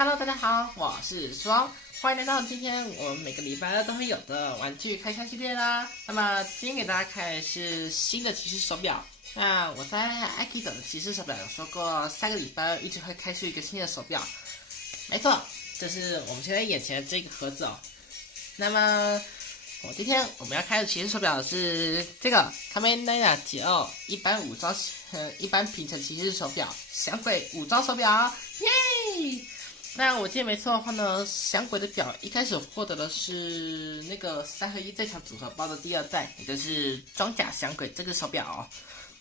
Hello，大家好，我是双，欢迎来到今天我们每个礼拜二都会有的玩具开箱系列啦。那么今天给大家看的是新的骑士手表。那我在 Aikido 的骑士手表有说过，下个礼拜一直会开出一个新的手表。没错，这是我们现在眼前的这个盒子哦。那么今天我们要开的骑士手表是这个 Kamen Rider GL 一般一般平层骑士手表，响鬼武装手表，耶！那我记得没错的话呢，响鬼的表一开始获得的是那个3合1这场组合包的第2代，也就是装甲响鬼这个手表哦。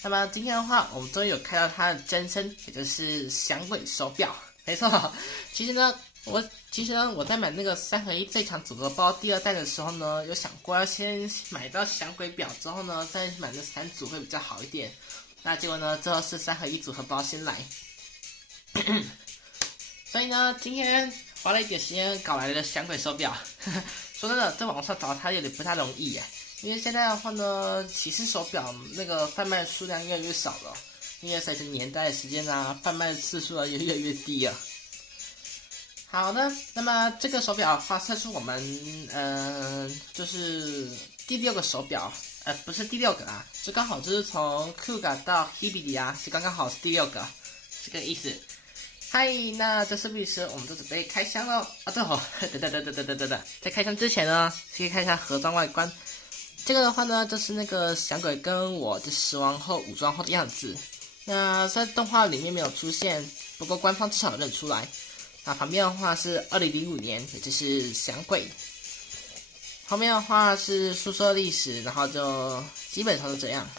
那么今天的话，我们终于有看到它的真身，也就是响鬼手表。没错，其实呢，我在买那个3合1这场组合包第2代的时候呢，有想过要先买到响鬼表之后呢，再买那3组会比较好一点。那结果呢，最后是3合1组合包先来。所以呢，今天花了一点时间搞来了响鬼手表。说真的，在网上找它有点不太容易耶，因为现在的话呢，骑士手表那个贩卖数量越来越少了，因为随着年代的时间啊，贩卖的次数也越来越低了。好的，那么这个手表的话，算是我们就是第6个手表，不是第6个啊，就刚好就是从 Kuga 到 Hibiki 啊，就刚刚好是第6个，这个意思。嗨，那这事不宜迟，我们就准备开箱喽。啊，对哦，等，在开箱之前呢，先看一下盒装外观。这个的话呢，就是那个响鬼跟我的死亡后武装后的样子。那在动画里面没有出现，不过官方至少有认出来。那旁边的话是2005年，也就是响鬼。后面的话是诉说历史，然后就基本上是这样。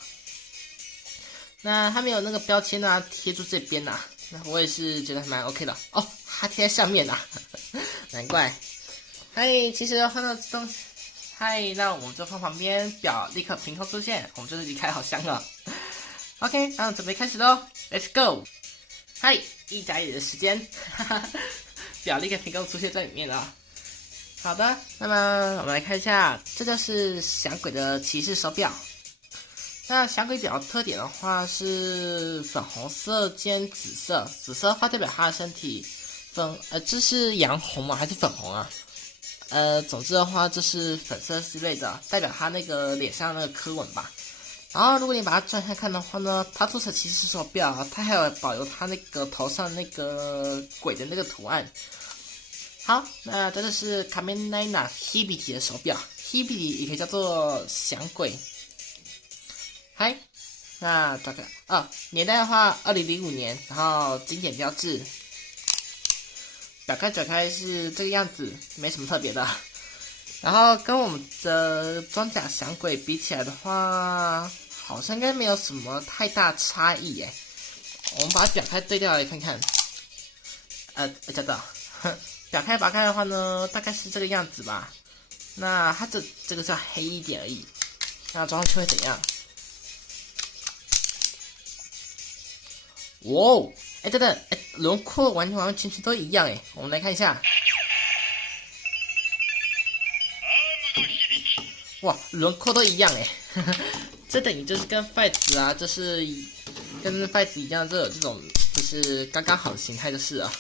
那它没有那个标签啊，贴住这边啊。那我也是觉得还蛮 OK 的哦，它贴在上面啊，难怪。嗨，其实的话呢，这东西，嗨，那我们就放旁边，表立刻凭空出现，我们就是离开好香了。OK，那准备开始喽 ，Let's go！ 嗨，一眨眼的时间，表立刻凭空出现在里面了。好的，那么我们来看一下，这就是响鬼的骑士手表。那响鬼表的特点的话是粉红色兼紫色，紫色的话代表它的身体这是洋红吗？还是粉红啊？总之的话就是粉色之类的，代表它那个脸上那个刻纹吧。然后如果你把它转开看的话呢，它做成骑士手表，它还有保留它那个头上那个鬼的那个图案。好，那这就是卡梅奈娜 Hibiki 的手表 ，Hibiki 也可以叫做响鬼。嗨，那大概年代的话，2005年，然后经典标志，表盖转开是这个样子，没什么特别的。然后跟我们的装甲响鬼比起来的话，好像应该没有什么太大差异耶。我们把表开对调来看看，叫做表开拔开的话呢，大概是这个样子吧。那它这个是要黑一点而已，那装上去会怎样？哇哦，等，轮廓完全都一样哎，我们来看一下。哇，轮廓都一样哎，这等于就是跟筷子啊，就是跟筷子一样，这种就是刚刚好的形态就是了。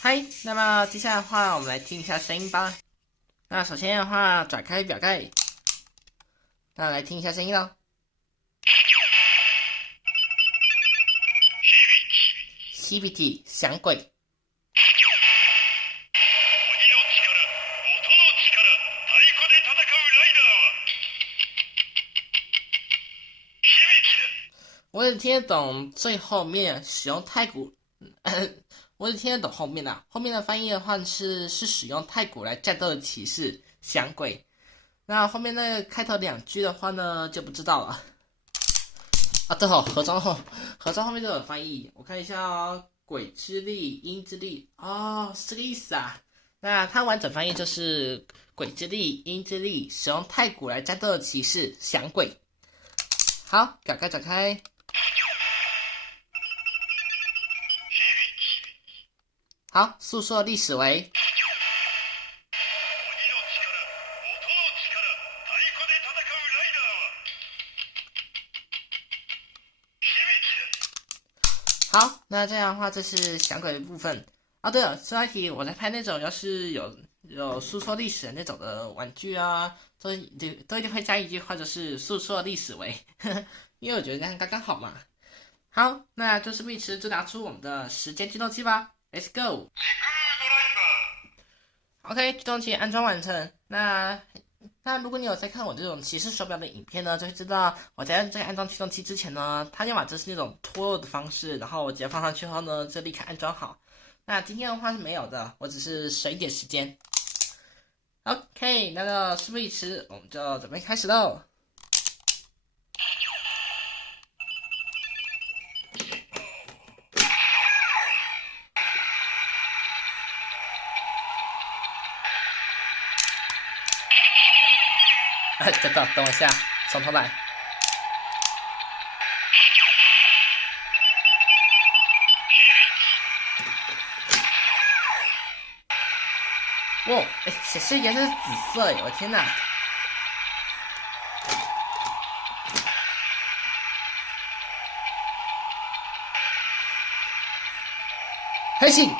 嗨，那么接下来的话，我们来听一下声音吧。那首先的话，转开表盖，那来听一下声音喽。Hibiki 响鬼。我只听得懂最后面使用太鼓，我只听得懂后面的，后面的翻译的话是使用太鼓来战斗的骑士响鬼。那后面那个开头2句的话呢，就不知道了。啊，对哦，盒装后面都有翻译，我看一下哦，鬼之力、阴之力，哦，是这个意思啊。那它完整翻译就是鬼之力、阴之力，使用太鼓来战斗的骑士响鬼。好，展开。好，诉说历史为好，那这样的话，这是响鬼的部分。啊，对了，说到一题，我在拍那种要是有诉说历史的那种的玩具啊，都一定会加一句话，就是诉说历史为，因为我觉得这样刚刚好嘛。好，那就事不宜迟，就拿出我们的时间计动器吧，Let's go。OK，驱动器安装完成。那如果你有在看我这种骑士手表的影片呢，就会知道我在这个安装驱动器之前呢，它要么就是那种脱落的方式，然后我直接放上去后呢，就立刻安装好。那今天的话是没有的，我只是省一点时间。OK，那就事不宜迟，我们就准备开始喽。等我一下，从头来。哇，显示颜色是紫色耶！我天哪！开心。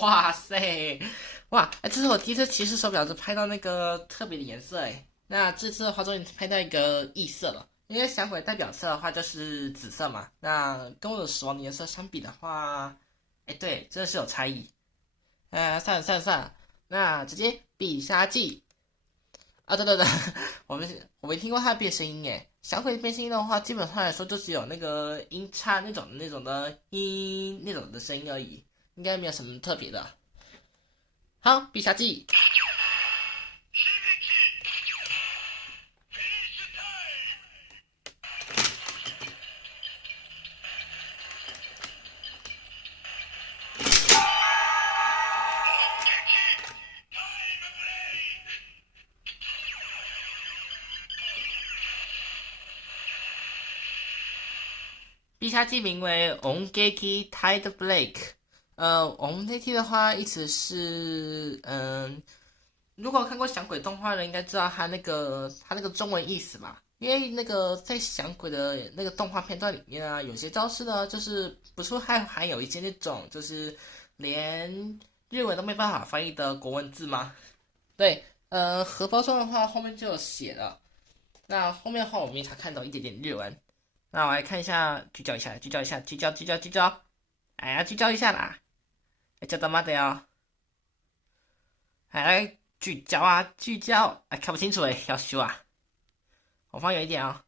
哇塞，哇，这是我第一次骑士手表就拍到那个特别的颜色哎。那这次的话终于拍到一个异色了，因为响鬼代表色的话就是紫色嘛，那跟我的死亡的颜色相比的话，哎对，真的是有差异。算了，那直接必杀技啊！对，我没听过它的变声音诶。响鬼的变声音的话，基本上来说就只有那个音叉那种的音那种的声音而已。应该没有什么特别的。好，必杀技。必杀技名为 Ongeki Tide Blake。Ongeki 的话意思是，如果看过响鬼动画的人应该知道它那个中文意思吧？因为那个在响鬼的那个动画片段里面啊，有些招式呢，就是不是还有一些那种就是连日文都没办法翻译的国文字吗？对，荷包中的话后面就有写了。那后面的话我们也才看到一点点日文。那我来看一下，聚焦一下，聚焦，哎呀，聚焦一下啦！哎，叫他妈的哦！哎，聚焦啊，聚焦！哎，看不清楚哎，要修啊！我放远一点啊、哦。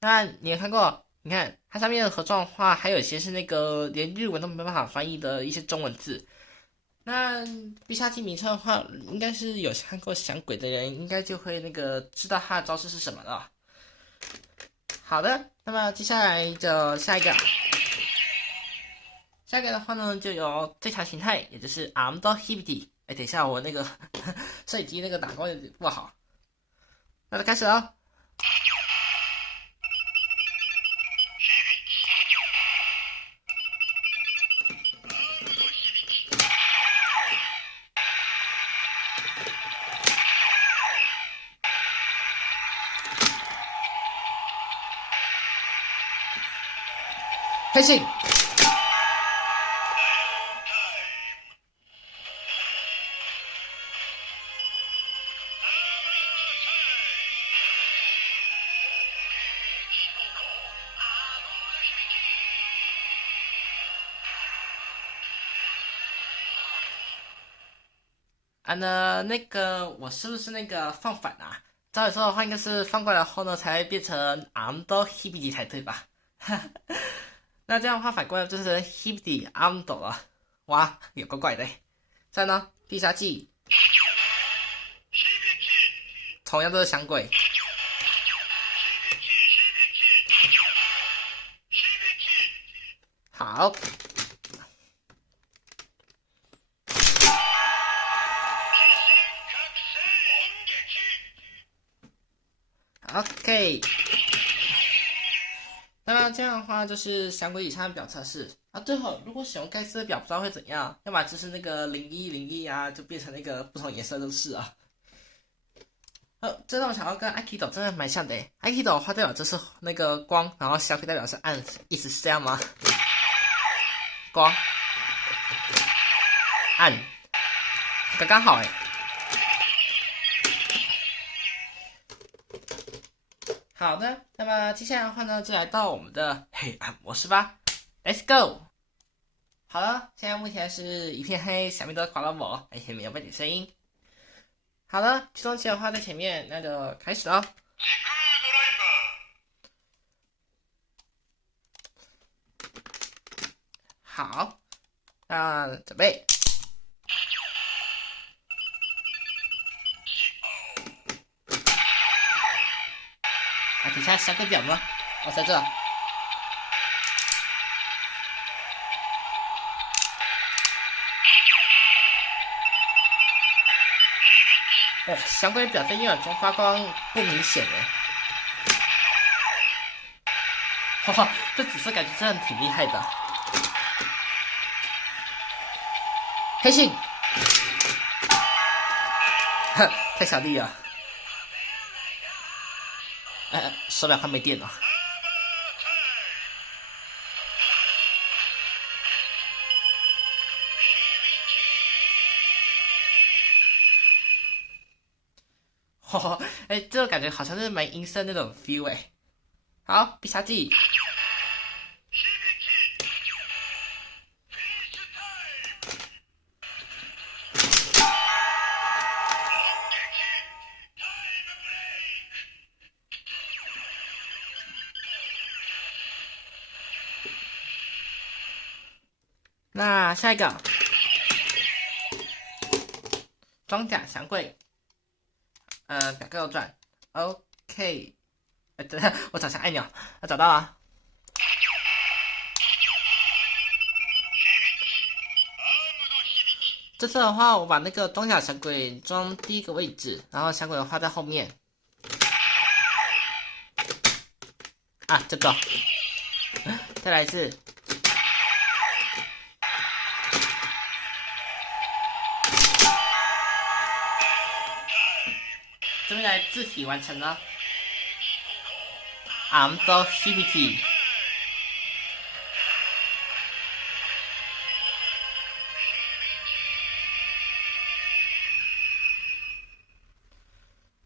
那你也看过？你看它上面的盒装的话，还有一些是那个连日文都没办法翻译的一些中文字。那必杀技名称的话，应该是有看过响鬼的人，应该就会那个知道它的招式是什么了。好的，那么接下来就下一个。下一个的话呢，就有最强形态，也就是 Armed Hibity。哎，等一下，我那个摄影机那个打光有点不好。那就开始喽。开心。那个我是不是那个放反啊？照理说的话，应该是放过来后呢，才变成 Armed Hibity 才对吧？那这样的话，反过来就是 Hibity Armed 了。哇，有怪怪的。再呢，必杀技，同样都是响鬼。好。OK，那么这样的话就是相轨以上的表测试啊。最后，如果使用该次的表，不知道会怎样，要么就是那个0101啊，就变成那个不同颜色都是啊。这让我想到跟 Aikido 真的蛮像的诶。Aikido 的话代表就是那个光，然后相轨代表是暗，意思是这样吗？光暗，刚刚好诶。好的，那么接下来的话呢，就来到我们的黑暗模式吧。Let's go。好了，现在目前是一片黑，下面都垮了我，而且没有背景声音。好了，驱动器的话在前面，那就开始了。好，那准备。啊，等一下下个表吗？哦，在这。哦，相关表在夜晚中发光不明显诶。哈哈，这紫色感觉真的挺厉害的。黑信，哼，太小力了。手表快没电了。哈，这种感觉好像是蛮阴森那种 feel 哎。好，必杀技。那下一个，装甲降柜，表格右转 ，OK，等下我找下按钮，找到了。这次的话，我把那个装甲降柜装第一个位置，然后降轨的话在后面。啊，这个，再来一次。这边来字体完成了 ，Amdo Hibiki。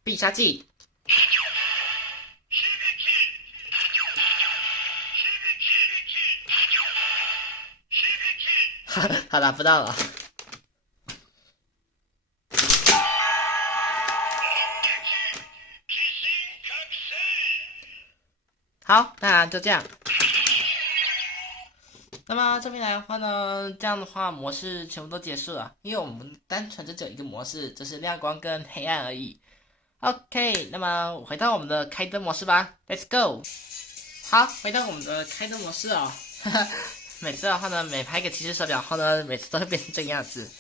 必杀技。他达不到了。好，那就这样。那么这边来的话呢，这样的话模式全部都结束了，因为我们单纯就只有一个模式，就是亮光跟黑暗而已。OK， 那么回到我们的开灯模式吧 ，Let's go。好，回到我们的开灯模式哦。每次的话呢，每拍一个骑士手表后呢，每次都会变成这个样子。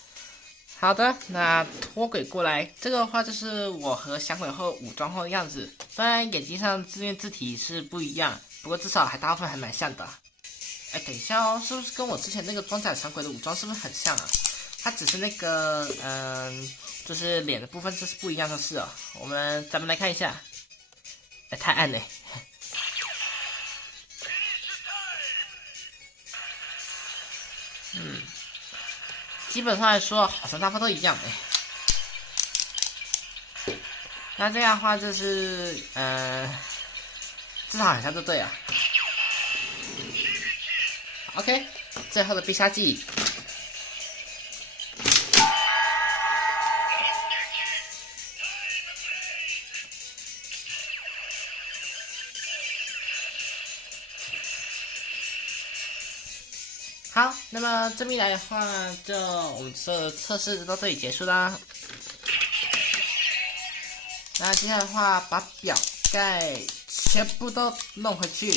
好的，那脱轨过来，这个的话就是我和响尾后武装后的样子。虽然眼睛上字面字体是不一样，不过至少大部分还蛮像的。等一下哦，是不是跟我之前那个装甲响鬼的武装是不是很像啊？它只是那个就是脸的部分就是不一样就是了。咱们来看一下，太暗了。基本上来说好像大部分都一样那这样的话就是至少好像就对了。OK， 最后的必杀技。好，那么这边来的话，就我们所有的测试到这里结束啦。那接下来的话，把表盖全部都弄回去。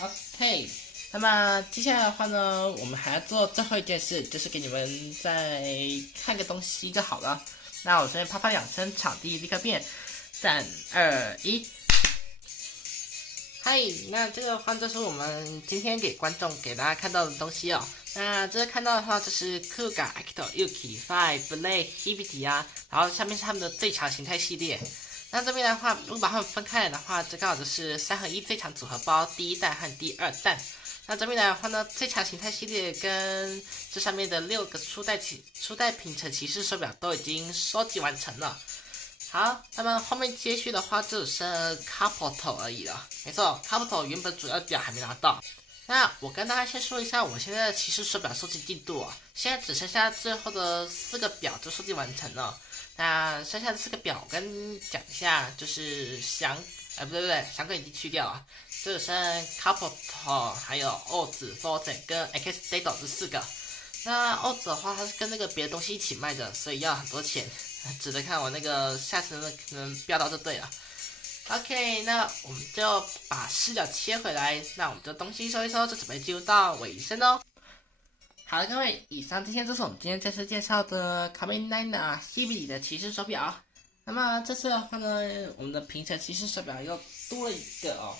OK， 那么接下来的话呢，我们还要做最后一件事，就是给你们再看个东西就好了。那我先啪啪两声，场地立刻变，3、2、1。嗨，那这个的话就是我们今天给大家看到的东西哦。那这看到的话就是 Kuga Akito Yuki Five Blade Hibiki 啊，然后下面是他们的最强形态系列。那这边的话，如果把它们分开来的话，这刚好就是3合1最强组合包第1弹和第2弹。那这边来的话呢，最强形态系列跟这上面的6个初代平成骑士手表都已经收集完成了。好，那么后面接续的话就剩 Capoto 而已了。没错 ，Capoto 原本主要表还没拿到。那我跟大家先说一下我现在的骑士手表收集进度哦，现在只剩下最后的4个表就收集完成了。那剩下的4个表，我跟你讲一下，就是不对，翔哥已经去掉了，就剩 Capoto 还有Oz、Forte 跟 X Dado 这4个。那Oz的话，它是跟那个别的东西一起卖的，所以要很多钱。只能看我那个下次可能飙到就对了。OK， 那我们就把视角切回来，那我们就东西收一收，就准备进入到尾声哦。好了，各位，以上这些就是我们今天这次介绍的 Kamen Hibiki 的骑士手表。那么这次的话呢，我们的平成骑士手表又多了一个哦。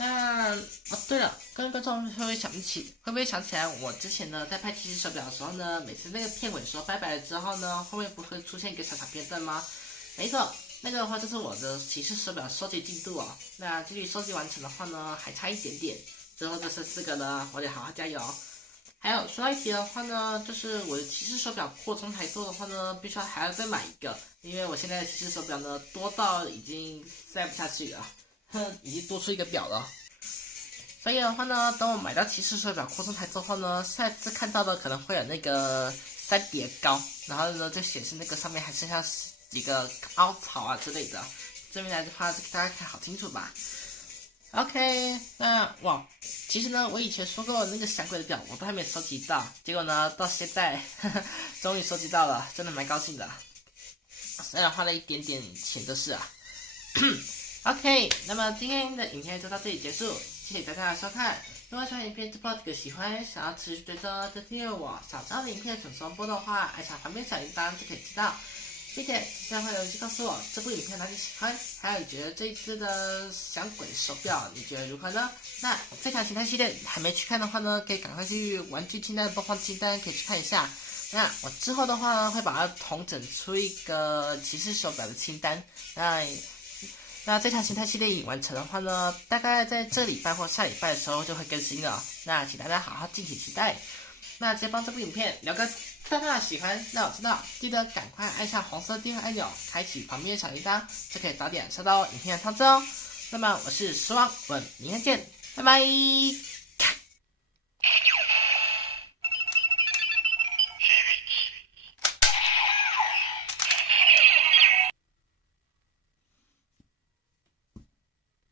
那对了，各位观众会不会想起来我之前呢在拍骑士手表的时候呢，每次那个片尾说拜拜了之后呢，后面不会出现一个小片段吗？没错，那个的话就是我的骑士手表收集进度哦。那距离收集完成的话呢，还差一点点，之后这剩4个呢，我得好好加油。还有说到一提的话呢，就是我的骑士手表扩充台座的话呢，必须还要再买一个，因为我现在的骑士手表呢多到已经塞不下去了。已经多出一个表了，所以的话呢，等我买到骑士手表扩充台之后呢，下次看到的可能会有那个3叠高，然后呢就显示那个上面还剩下几个凹槽啊之类的。这边来的话，大家看好清楚吧。OK， 那哇，其实呢，我以前说过那个闪鬼的表我都还没收集到，结果呢到现在终于收集到了，真的蛮高兴的。虽然花了一点点钱的事啊。OK， 那么今天的影片就到这里结束，谢谢大家的收看。如果喜欢影片就报个喜欢，想要持续追踪就订阅我。想知道的影片什么时候播的话，按下旁边小铃铛就可以知道。并且接下来会有人告诉我这部影片哪里喜欢，还有你觉得这一次的响鬼手表你觉得如何呢？那这条形态系列还没去看的话呢，可以赶快去玩具清单播放清单可以去看一下。那我之后的话呢，会把它统整出一个骑士手表的清单。那这条形态系列已完成的话呢，大概在这礼拜或下礼拜的时候就会更新了。那请大家好好敬请期待。那直接帮这部影片留个大大的喜欢，让我知道，记得赶快按下红色订阅按钮，开启旁边的小铃铛，就可以早点收到影片的通知哦。那么我是失望，我们明天见，拜拜。